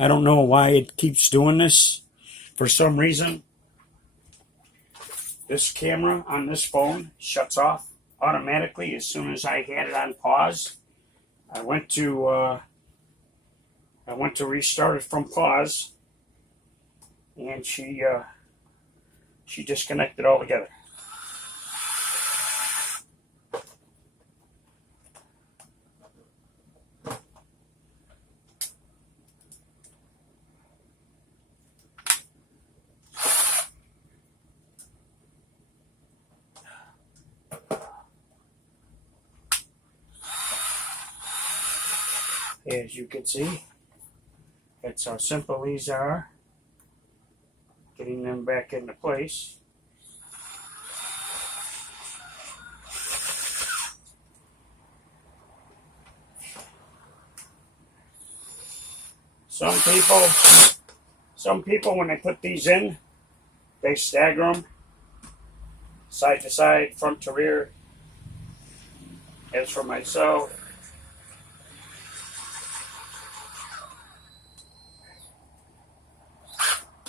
I don't know why it keeps doing this. For some reason, this camera on this phone shuts off automatically as soon as I had it on pause. I went to restart it from pause, and she disconnected altogether. As you can see, that's how simple these are. Getting them back into place. Some people when they put these in, they stagger them side to side, front to rear. As for myself,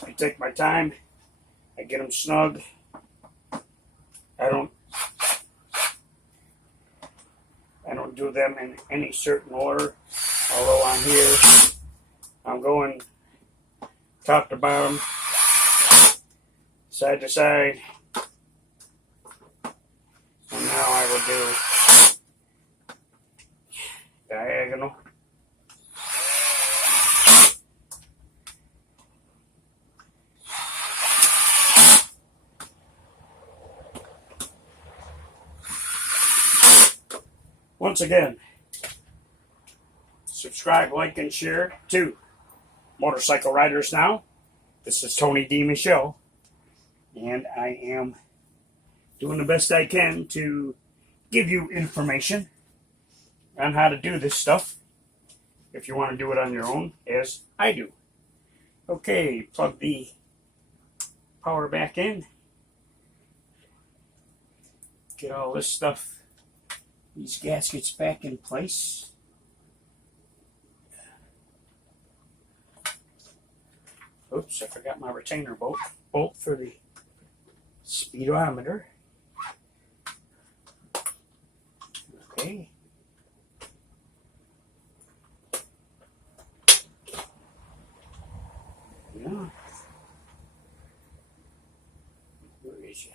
I take my time. I get them snug. I don't do them in any certain order. Although on here, I'm going top to bottom, side to side. And now I will do diagonal. Once again, subscribe, like, and share to Motorcycle Riders Now. This is Tony D. Michaud, and I am doing the best I can to give you information on how to do this stuff if you want to do it on your own, as I do. Okay, plug the power back in. Get all this stuff, these gaskets back in place. Oops, I forgot my retainer bolt for the speedometer. Okay. Yeah. Where is you?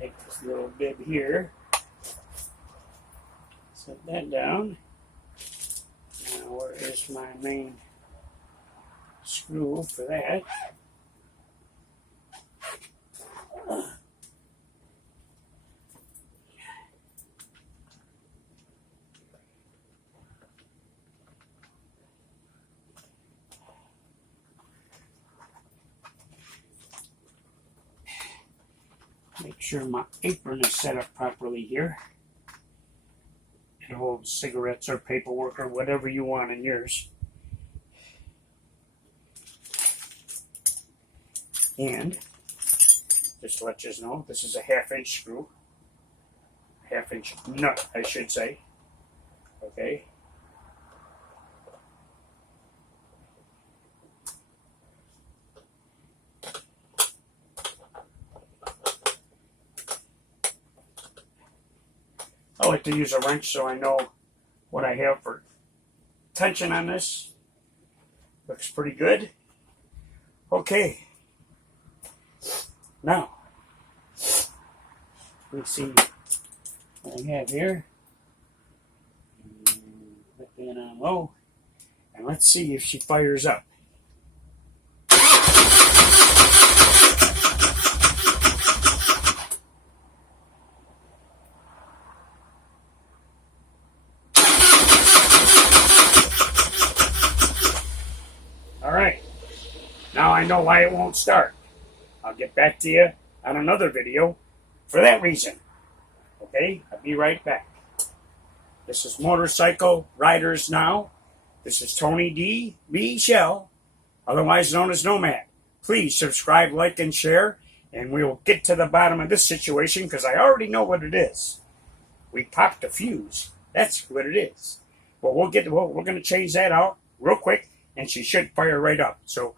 Take this little bib here, set that down. Now where is my main screw for that? Make sure my apron is set up properly here. It holds cigarettes or paperwork or whatever you want in yours. And just to let you know, this is a 1/2 inch screw. 1/2 inch nut, I should say. Okay. I like to use a wrench so I know what I have for tension on this. Looks pretty good. Okay. Now, let's see what I have here. Put that on low. And let's see if she fires up. I know why it won't start. I'll get back to you on another video for that reason. Okay, I'll be right back. This is Motorcycle Riders Now. This is Tony D. B. Shell, otherwise known as Nomad. Please subscribe, like, and share, and we'll get to the bottom of this situation because I already know what it is. We popped a fuse. That's what it is. Well, we're going to change that out real quick, and she should fire right up. So